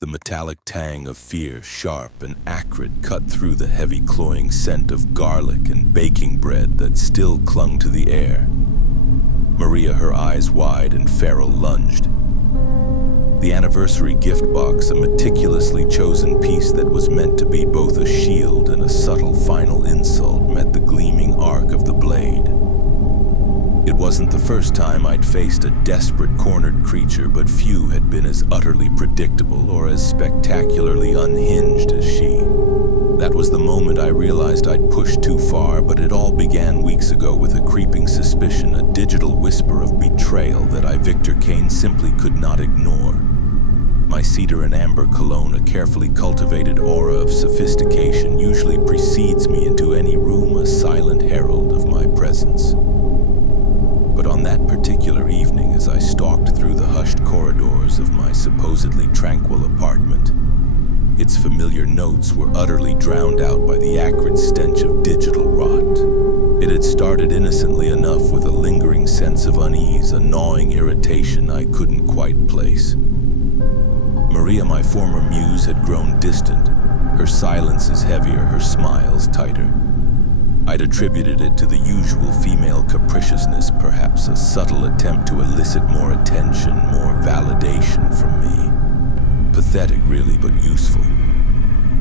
The metallic tang of fear, sharp and acrid, cut through the heavy cloying scent of garlic and baking bread that still clung to the air. Maria, her eyes wide and feral, lunged. The anniversary gift box, a meticulously chosen piece that was meant to be both a shield and a subtle final insult, met the gleaming arc of the blade. It wasn't the first time I'd faced a desperate, cornered creature, but few had been as utterly predictable or as spectacularly unhinged as she. That was the moment I realized I'd pushed too far, but it all began weeks ago with a creeping suspicion, a digital whisper of betrayal that I, Victor Kane, simply could not ignore. My cedar and amber cologne, a carefully cultivated aura of sophistication, usually precedes me into any room, a silent herald of my presence. But on that particular evening, as I stalked through the hushed corridors of my supposedly tranquil apartment, its familiar notes were utterly drowned out by the acrid stench of digital rot. It had started innocently enough with a lingering sense of unease, a gnawing irritation I couldn't quite place. Maria, my former muse, had grown distant, her silences heavier, her smiles tighter. I'd attributed it to the usual female capriciousness, perhaps a subtle attempt to elicit more attention, more validation from me. Pathetic, really, but useful.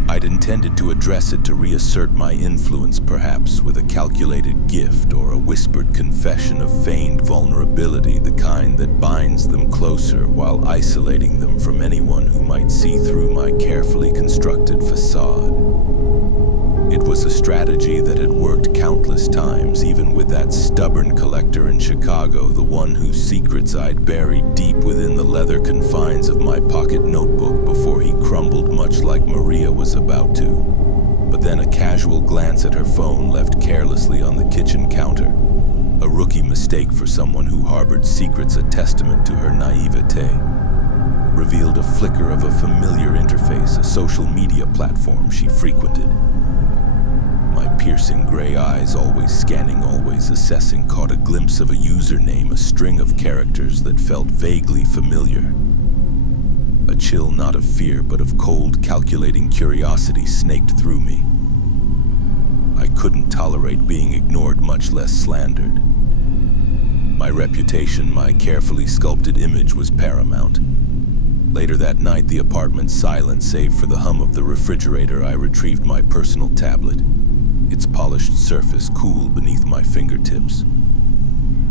I'd intended to address it to reassert my influence, perhaps with a calculated gift or a whispered confession of feigned vulnerability, the kind that binds them closer while isolating them from anyone who might see through my carefully constructed facade. It was a strategy that had worked countless times, even with that stubborn collector in Chicago, the one whose secrets I'd buried deep within the leather confines of my pocket notebook before he crumbled, much like Maria was about to. But then a casual glance at her phone, left carelessly on the kitchen counter, a rookie mistake for someone who harbored secrets, a testament to her naivete, revealed a flicker of a familiar interface, a social media platform she frequented. My piercing gray eyes, always scanning, always assessing, caught a glimpse of a username, a string of characters that felt vaguely familiar. A chill not of fear, but of cold, calculating curiosity snaked through me. I couldn't tolerate being ignored, much less slandered. My reputation, my carefully sculpted image, was paramount. Later that night, the apartment silent save for the hum of the refrigerator, I retrieved my personal tablet, its polished surface cool beneath my fingertips.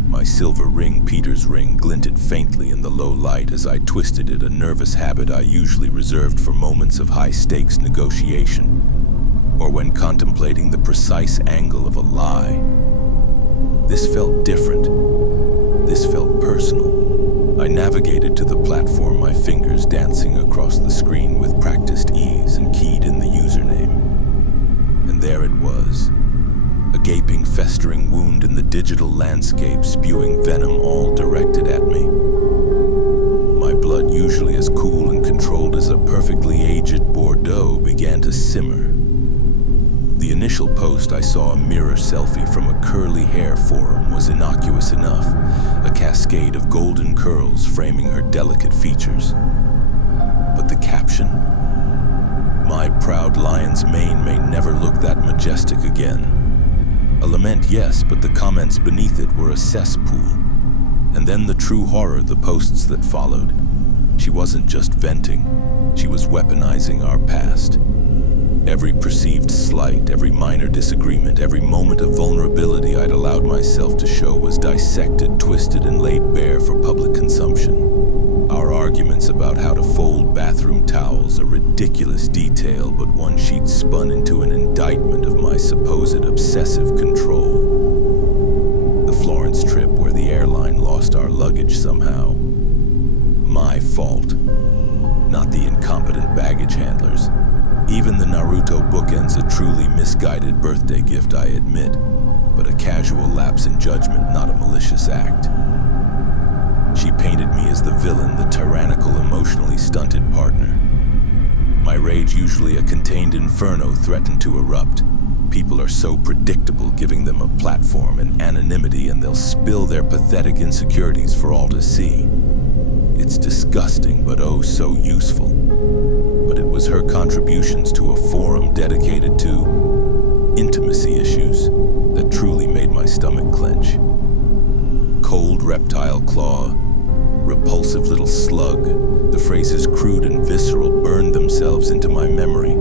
My silver ring, Peter's ring, glinted faintly in the low light as I twisted it, a nervous habit I usually reserved for moments of high-stakes negotiation, or when contemplating the precise angle of a lie. This felt different. This felt personal. I navigated to the platform, my fingers dancing across the screen with practiced ease, and keyed in the username. And there it was, a gaping, festering wound in the digital landscape, spewing venom all directed at me. My blood, usually as cool and controlled as a perfectly aged Bordeaux, began to simmer. The initial post, I saw a mirror selfie from a curly hair forum, was innocuous enough, a cascade of golden curls framing her delicate features. But the caption? My proud lion's mane may never look that majestic again. A lament, yes, but the comments beneath it were a cesspool. And then the true horror, the posts that followed. She wasn't just venting, she was weaponizing our past. Every perceived slight, every minor disagreement, every moment of vulnerability I'd allowed myself to show was dissected, twisted, and laid bare for public consumption. Our arguments about how to fold bathroom towels, a ridiculous detail, but one she'd spun into an indictment of my supposed obsessive control. The Florence trip where the airline lost our luggage somehow. My fault, not the incompetent baggage handlers. Even the Naruto bookends a truly misguided birthday gift, I admit, but a casual lapse in judgment, not a malicious act. She painted me as the villain, the tyrannical, emotionally stunted partner. My rage, usually a contained inferno, threatened to erupt. People are so predictable, giving them a platform and anonymity, and they'll spill their pathetic insecurities for all to see. It's disgusting, but oh so useful. her contributions to a forum dedicated to intimacy issues that truly made my stomach clench. Cold reptile claw, repulsive little slug, the phrases crude and visceral burned themselves into my memory.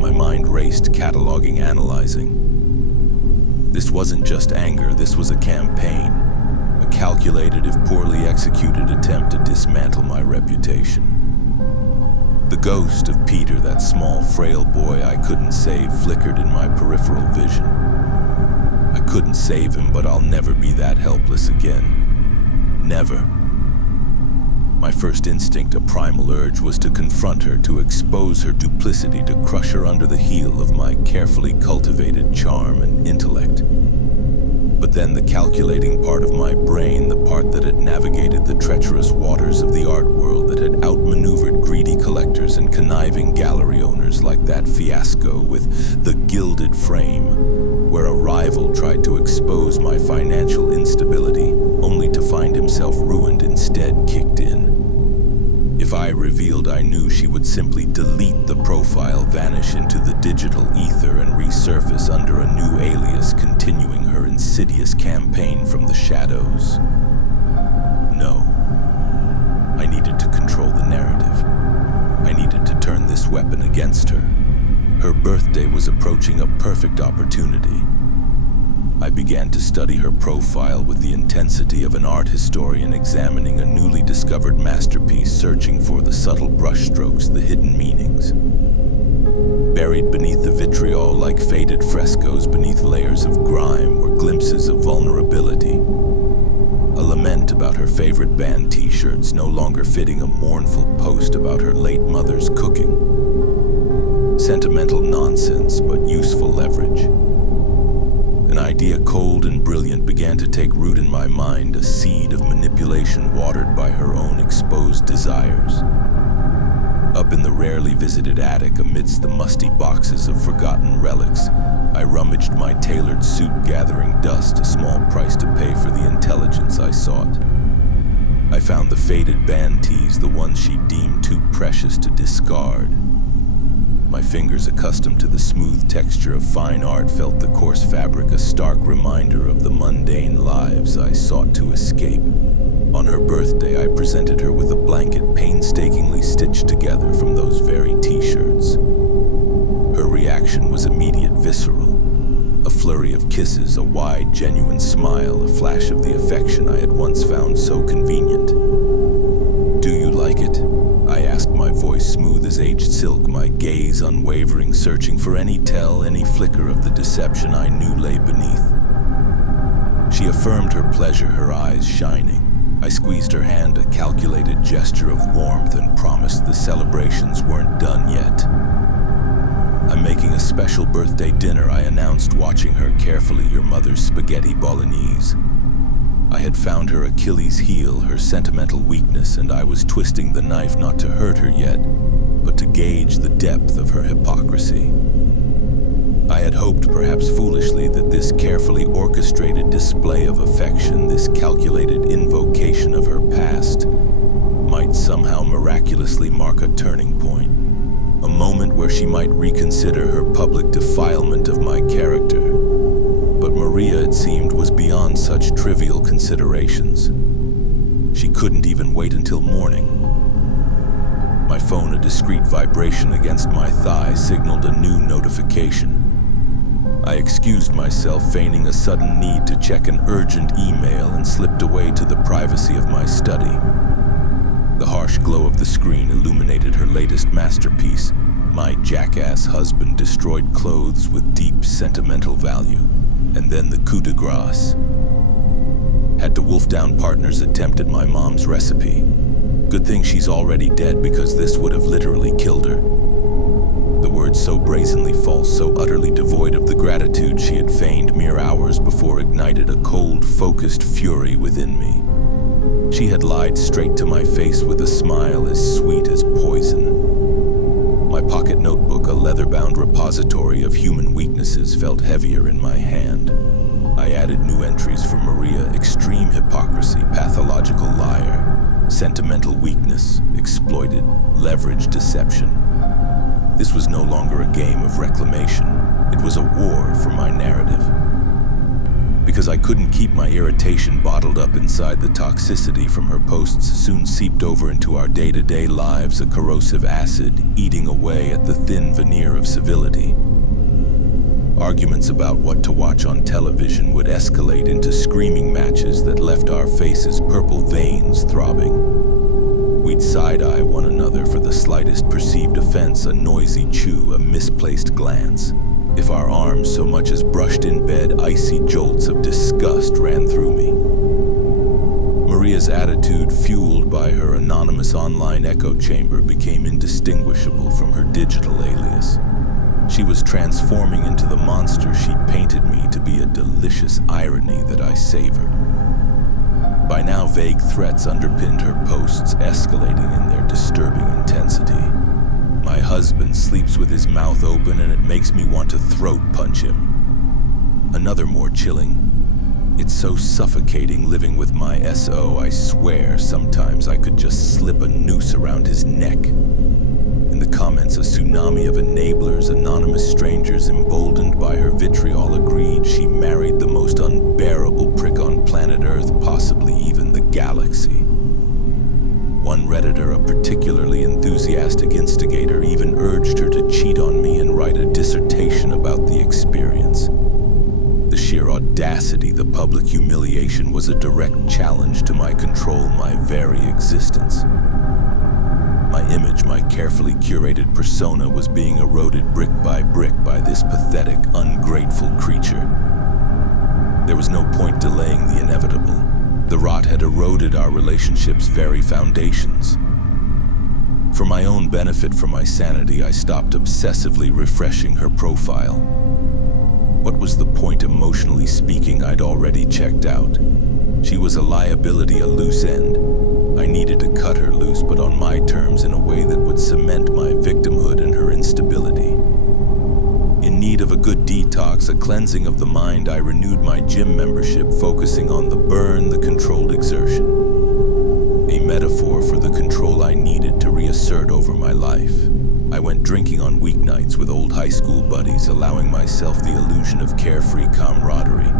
My mind raced, cataloging, analyzing. This wasn't just anger, this was a campaign. A calculated, if poorly executed, attempt to dismantle my reputation. The ghost of Peter, that small, frail boy I couldn't save, flickered in my peripheral vision. I couldn't save him, but I'll never be that helpless again. Never. My first instinct, a primal urge, was to confront her, to expose her duplicity, to crush her under the heel of my carefully cultivated charm and intellect. But then the calculating part of my brain, the part that had navigated the treacherous waters of the art world, that had outmaneuvered greedy collectors and conniving gallery owners like that fiasco with the gilded frame, where a rival tried to expose my financial instability, only to find himself ruined instead, kicked in. If I revealed I knew, she would simply delete the profile, vanish into the digital ether, and resurface under a new alias, continuing her insidious campaign from the shadows. No. I needed to control the narrative. I needed to turn this weapon against her. Her birthday was approaching, a perfect opportunity. I began to study her profile with the intensity of an art historian examining a newly discovered masterpiece, searching for the subtle brushstrokes, the hidden meanings. Buried beneath the vitriol like faded frescoes beneath layers of grime were glimpses of vulnerability. A lament about her favorite band t-shirts no longer fitting a mournful post about her late mother's cooking. Sentimental nonsense, but useful leverage. An idea cold and brilliant began to take root in my mind, a seed of manipulation watered by her own exposed desires. Up in the rarely visited attic, amidst the musty boxes of forgotten relics, I rummaged my tailored suit, gathering dust, a small price to pay for the intelligence I sought. I found the faded band tees, the ones she deemed too precious to discard. My fingers, accustomed to the smooth texture of fine art, felt the coarse fabric, a stark reminder of the mundane lives I sought to escape. On her birthday, I presented her with a blanket painstakingly stitched together from those very t-shirts. Her reaction was immediate, visceral. A flurry of kisses, a wide, genuine smile, a flash of the affection I had once found so convenient. "Do you like it?" I asked, my voice smooth as aged silk, my gaze unwavering, searching for any tell, any flicker of the deception I knew lay beneath. She affirmed her pleasure, her eyes shining. I squeezed her hand, a calculated gesture of warmth, and promised the celebrations weren't done yet. "I'm making a special birthday dinner," I announced, watching her carefully, "your mother's spaghetti bolognese." I had found her Achilles' heel, her sentimental weakness, and I was twisting the knife not to hurt her yet, but to gauge the depth of her hypocrisy. I had hoped, perhaps foolishly, that this carefully orchestrated display of affection, this calculated invocation of her past, might somehow miraculously mark a turning point, a moment where she might reconsider her public defilement of my character. But Maria, it seemed, was beyond such trivial considerations. She couldn't even wait until morning. My phone, a discreet vibration against my thigh, signaled a new notification. I excused myself, feigning a sudden need to check an urgent email, and slipped away to the privacy of my study. The harsh glow of the screen illuminated her latest masterpiece, my jackass husband destroyed clothes with deep sentimental value. And then the coup de grace. Had the Wolfdown partners attempted my mom's recipe? Good thing she's already dead, because this would have literally killed her. The words so brazenly false, so utterly devoid of the gratitude she had feigned mere hours before, ignited a cold, focused fury within me. She had lied straight to my face with a smile as sweet as poison. My pocket notebook, a leather-bound repository of human weaknesses, felt heavier in my hand. I added new entries for Maria: extreme hypocrisy, pathological liar, sentimental weakness, exploited, leveraged deception. This was no longer a game of reclamation. It was a war for my narrative. Because I couldn't keep my irritation bottled up inside, the toxicity from her posts soon seeped over into our day-to-day lives, a corrosive acid eating away at the thin veneer of civility. Arguments about what to watch on television would escalate into screaming matches that left our faces purple veins throbbing. We'd side-eye one another for the slightest perceived offense, a noisy chew, a misplaced glance. If our arms so much as brushed in bed, icy jolts of disgust ran through me. Maria's attitude, fueled by her anonymous online echo chamber, became indistinguishable from her digital alias. She was transforming into the monster she'd painted me to be, a delicious irony that I savored. By now, vague threats underpinned her posts, escalating in their disturbing intensity. My husband sleeps with his mouth open, and it makes me want to throat punch him. Another more chilling. It's so suffocating living with my SO, I swear sometimes I could just slip a noose around his neck. In the comments, a tsunami of enablers, anonymous strangers emboldened by her vitriol agreed she married the most unbearable prick on planet Earth, possibly even the galaxy. One Redditor, a particularly enthusiastic instigator, even urged her to cheat on me and write a dissertation about the experience. The sheer audacity, the public humiliation was a direct challenge to my control, my very existence. My image, my carefully curated persona, was being eroded brick by this pathetic, ungrateful creature. There was no point delaying the inevitable. The rot had eroded our relationship's very foundations. For my own benefit, for my sanity, I stopped obsessively refreshing her profile. What was the point, emotionally speaking? I'd already checked out. She was a liability, a loose end. I needed to cut her loose, but on my terms, in a way that would cement my victimhood and her instability. In need of a good detox, a cleansing of the mind, I renewed my gym membership, focusing on the burn, the controlled exertion. A metaphor for the control I needed to reassert over my life. I went drinking on weeknights with old high school buddies, allowing myself the illusion of carefree camaraderie,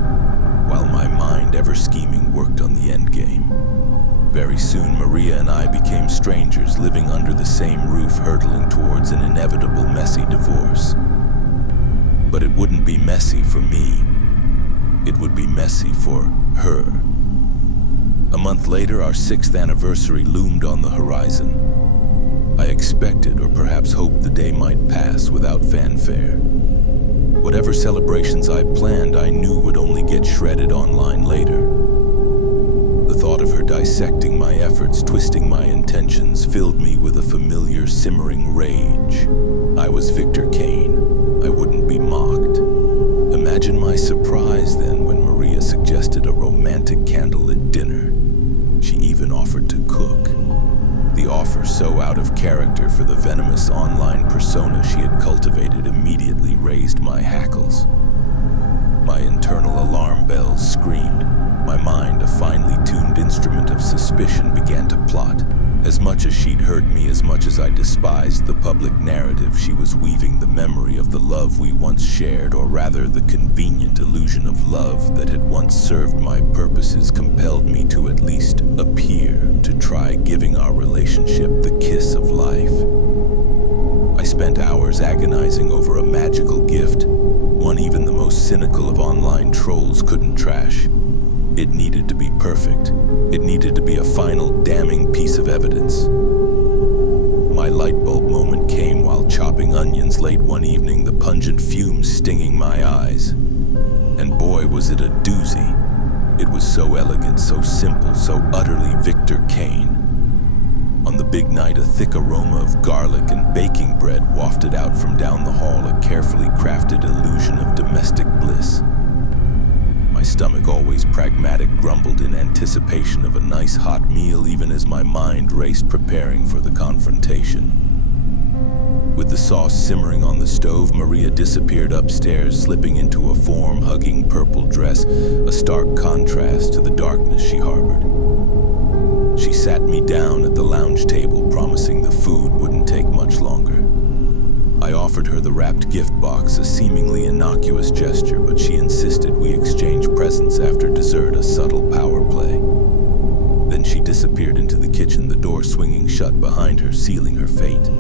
while my mind, ever scheming, worked on the end game. Very soon, Maria and I became strangers, living under the same roof, hurtling towards an inevitable, messy divorce. But it wouldn't be messy for me. It would be messy for her. A month later, our 6th anniversary loomed on the horizon. I expected, or perhaps hoped, the day might pass without fanfare. Whatever celebrations I planned, I knew would only get shredded online later. The thought of her dissecting my efforts, twisting my intentions, filled me with a familiar, simmering rage. I was Victor Kane. I wouldn't be mocked. Imagine my surprise then when Maria suggested a romantic candlelit dinner. She even offered to cook. The offer, so out of character for the venomous online persona she had cultivated, immediately raised my hackles. My internal alarm bells screamed. My mind, a finely tuned instrument of suspicion, began to plot. As much as she'd hurt me, as much as I despised the public narrative, she was weaving the memory of the love we once shared, or rather the convenient illusion of love that had once served my purposes, compelled me to at least appear, to try giving our relationship the kiss of life. I spent hours agonizing over a magical gift, one even the most cynical of online trolls couldn't trash. It needed to be perfect. It needed to be a final damning piece of evidence. My light bulb moment came while chopping onions late one evening, the pungent fumes stinging my eyes. And boy, was it a doozy. It was so elegant, so simple, so utterly Victor Kane. On the big night, a thick aroma of garlic and baking bread wafted out from down the hall, a carefully crafted illusion of domestic bliss. My stomach, always pragmatic, grumbled in anticipation of a nice hot meal, even as my mind raced preparing for the confrontation. With the sauce simmering on the stove, Maria disappeared upstairs, slipping into a form-hugging purple dress, a stark contrast to the darkness she harbored. She She sat me down at the lounge table, promising the food wouldn't take much longer. I offered her the wrapped gift box, a seemingly innocuous gesture, but she insisted we exchange presents after dessert, a subtle power play. Then she disappeared into the kitchen, the door swinging shut behind her, sealing her fate.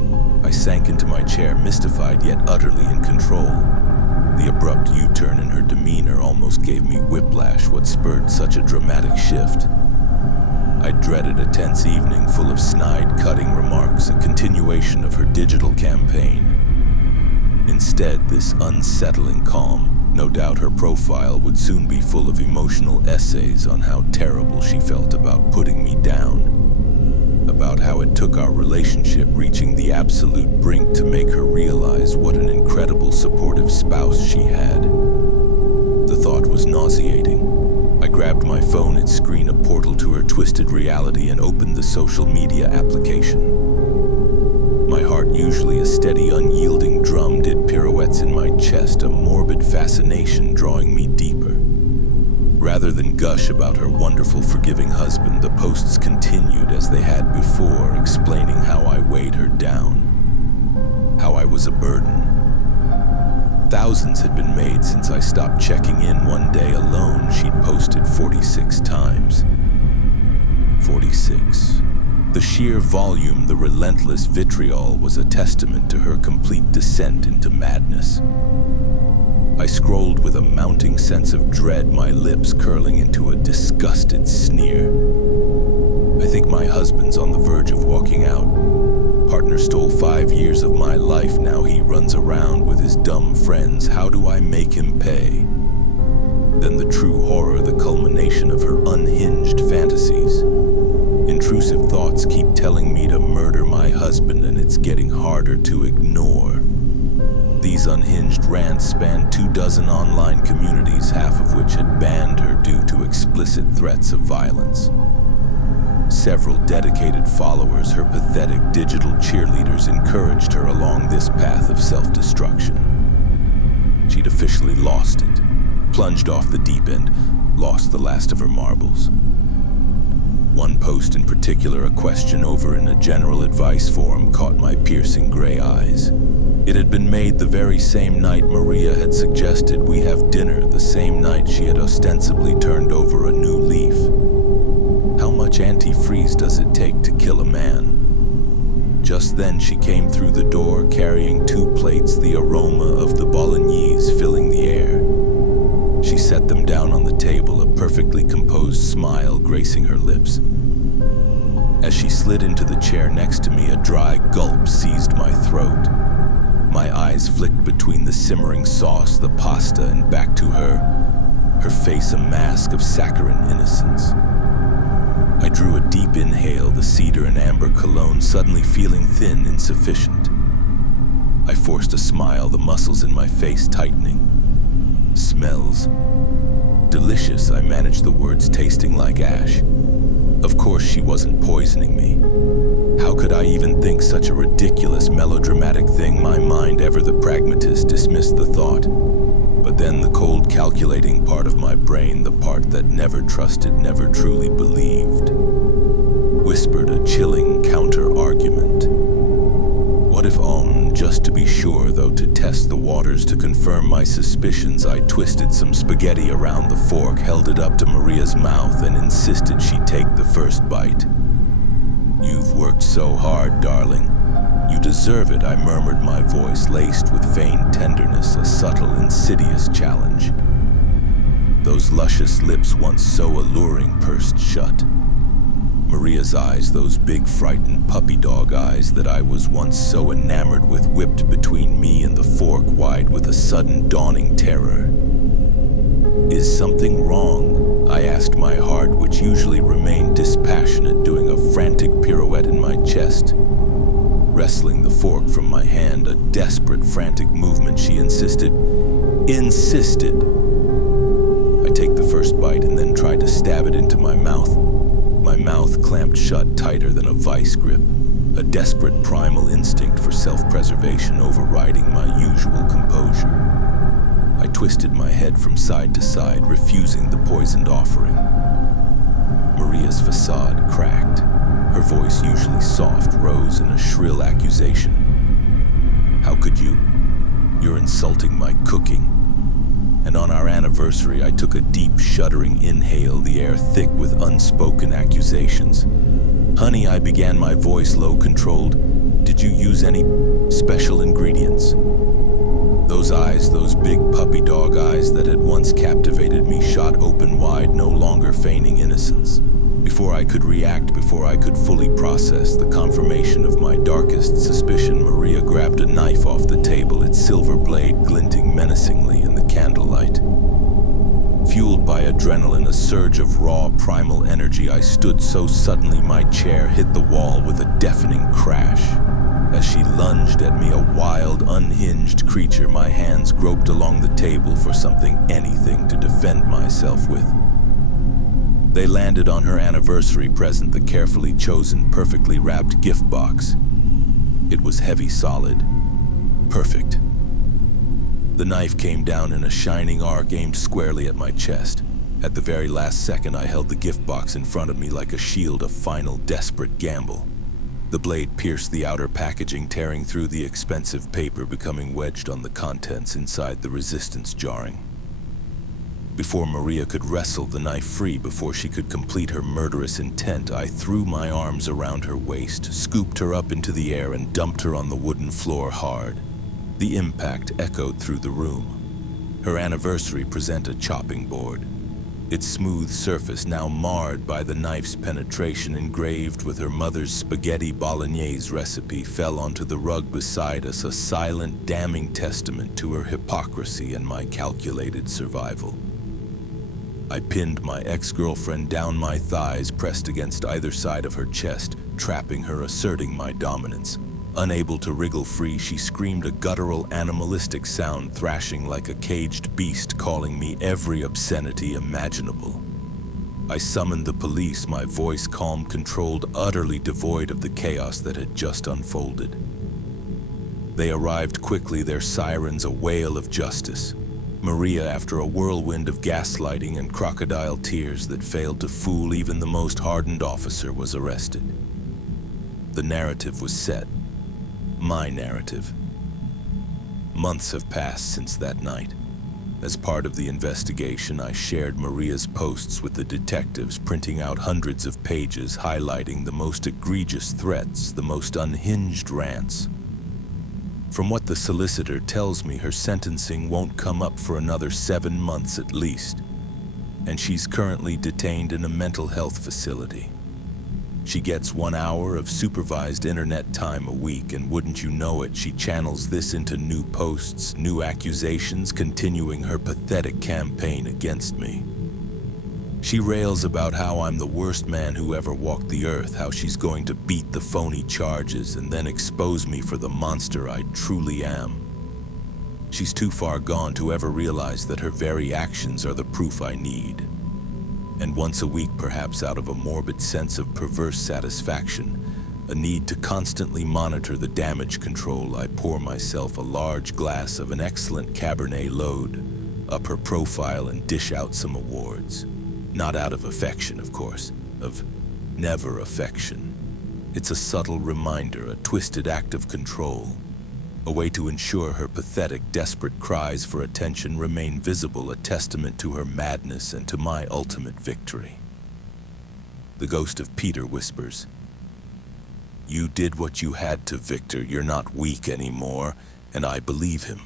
I sank into my chair, mystified yet utterly in control. The abrupt U-turn in her demeanor almost gave me whiplash. What spurred such a dramatic shift? I dreaded a tense evening full of snide, cutting remarks, a continuation of her digital campaign. Instead, this unsettling calm. No doubt her profile would soon be full of emotional essays on how terrible she felt about putting me down, about how it took our relationship reaching the absolute brink to make her realize what an incredible supportive spouse she had. The thought was nauseating. I grabbed my phone, its screen a portal to her twisted reality, and opened the social media application. My heart, usually a steady, unyielding drum, did pirouettes in my chest, a morbid fascination drawing me deeper. Rather than gush about her wonderful, forgiving husband, the posts continued as they had before, explaining how I weighed her down, how I was a burden. Thousands had been made since I stopped checking in. One day alone, she'd posted 46 times. 46. The sheer volume, the relentless vitriol, was a testament to her complete descent into madness. I scrolled with a mounting sense of dread, my lips curling into a disgusted sneer. I think my husband's on the verge of walking out. Partner stole 5 years of my life, now he runs around with his dumb friends. How do I make him pay? Then the true horror, the culmination of her unhinged fantasies. Intrusive thoughts keep telling me to murder my husband, and it's getting harder to ignore. These unhinged rants spanned 24 online communities, half of which had banned her due to explicit threats of violence. Several dedicated followers, her pathetic digital cheerleaders, encouraged her along this path of self-destruction. She'd officially lost it, plunged off the deep end, lost the last of her marbles. One post in particular, a question over in a general advice forum, caught my piercing gray eyes. It had been made the very same night Maria had suggested we have dinner, the same night she had ostensibly turned over a new leaf. How much antifreeze does it take to kill a man? Just then she came through the door carrying 2 plates, the aroma of the bolognese filling the air. She set them down on the table, a perfectly composed smile gracing her lips. As she slid into the chair next to me, a dry gulp seized my throat. My eyes flicked between the simmering sauce, the pasta, and back to her face a mask of saccharine innocence. I drew a deep inhale, the cedar and amber cologne suddenly feeling thin, insufficient. I forced a smile, the muscles in my face tightening. Smells delicious, I managed the words, tasting like ash. Of course she wasn't poisoning me. How could I even think such a ridiculous, melodramatic thing? My mind, ever the pragmatist, dismissed the thought. But then the cold, calculating part of my brain, the part that never trusted, never truly believed, whispered a chilling counter-argument. What if just to be sure, though, to test the waters, to confirm my suspicions, I twisted some spaghetti around the fork, held it up to Maria's mouth, and insisted she take the first bite. You've worked so hard, darling. You deserve it, I murmured, my voice laced with feigned tenderness, a subtle, insidious challenge. Those luscious lips, once so alluring, pursed shut. Maria's eyes, those big, frightened puppy dog eyes that I was once so enamored with, whipped between me and the fork, wide with a sudden dawning terror. Is something wrong? I asked my heart, which usually remained dispassionate, doing a frantic pirouette in my chest. Wrestling the fork from my hand, a desperate, frantic movement, she insisted. I take the first bite and then tried to stab it into my mouth. My mouth clamped shut tighter than a vice grip, a desperate primal instinct for self-preservation overriding my usual composure. I twisted my head from side to side, refusing the poisoned offering. Maria's facade cracked. Her voice, usually soft, rose in a shrill accusation. "How could you? You're insulting my cooking." And on our anniversary, I took a deep, shuddering inhale, the air thick with unspoken accusations. "Honey," I began, my voice low, controlled, "did you use any special ingredients?" Those eyes, those big puppy dog eyes that had once captivated me, shot open wide, no longer feigning innocence. Before I could react, before I could fully process the confirmation of my darkest suspicion, Maria grabbed a knife off the table, its silver blade glinting menacingly in the candlelight. Fueled by adrenaline, a surge of raw, primal energy, I stood so suddenly my chair hit the wall with a deafening crash. As she lunged at me, a wild, unhinged creature, my hands groped along the table for something, anything, to defend myself with. They landed on her anniversary present, the carefully chosen, perfectly wrapped gift box. It was heavy, solid, perfect. The knife came down in a shining arc aimed squarely at my chest. At the very last second, I held the gift box in front of me like a shield, a final, desperate gamble. The blade pierced the outer packaging, tearing through the expensive paper, becoming wedged on the contents inside the resistance, jarring. Before Maria could wrestle the knife free, before she could complete her murderous intent, I threw my arms around her waist, scooped her up into the air, and dumped her on the wooden floor hard. The impact echoed through the room. Her anniversary present, a chopping board. Its smooth surface, now marred by the knife's penetration, engraved with her mother's spaghetti bolognese recipe, fell onto the rug beside us, a silent, damning testament to her hypocrisy and my calculated survival. I pinned my ex-girlfriend down my thighs, pressed against either side of her chest, trapping her, asserting my dominance. Unable to wriggle free, she screamed a guttural, animalistic sound, thrashing like a caged beast, calling me every obscenity imaginable. I summoned the police, my voice calm, controlled, utterly devoid of the chaos that had just unfolded. They arrived quickly, their sirens a wail of justice. Maria, after a whirlwind of gaslighting and crocodile tears that failed to fool even the most hardened officer, was arrested. The narrative was set. My narrative. Months have passed since that night. As part of the investigation, I shared Maria's posts with the detectives, printing out hundreds of pages highlighting the most egregious threats, the most unhinged rants. From what the solicitor tells me, her sentencing won't come up for another 7 months at least, and she's currently detained in a mental health facility. She gets 1 hour of supervised internet time a week, and wouldn't you know it, she channels this into new posts, new accusations, continuing her pathetic campaign against me. She rails about how I'm the worst man who ever walked the earth, how she's going to beat the phony charges and then expose me for the monster I truly am. She's too far gone to ever realize that her very actions are the proof I need. And once a week, perhaps out of a morbid sense of perverse satisfaction, a need to constantly monitor the damage control, I pour myself a large glass of an excellent Cabernet load, up her profile, and dish out some awards. Not out of affection, of course, of never affection. It's a subtle reminder, a twisted act of control, a way to ensure her pathetic, desperate cries for attention remain visible, a testament to her madness and to my ultimate victory. The ghost of Peter whispers, "You did what you had to, Victor. You're not weak anymore," and I believe him.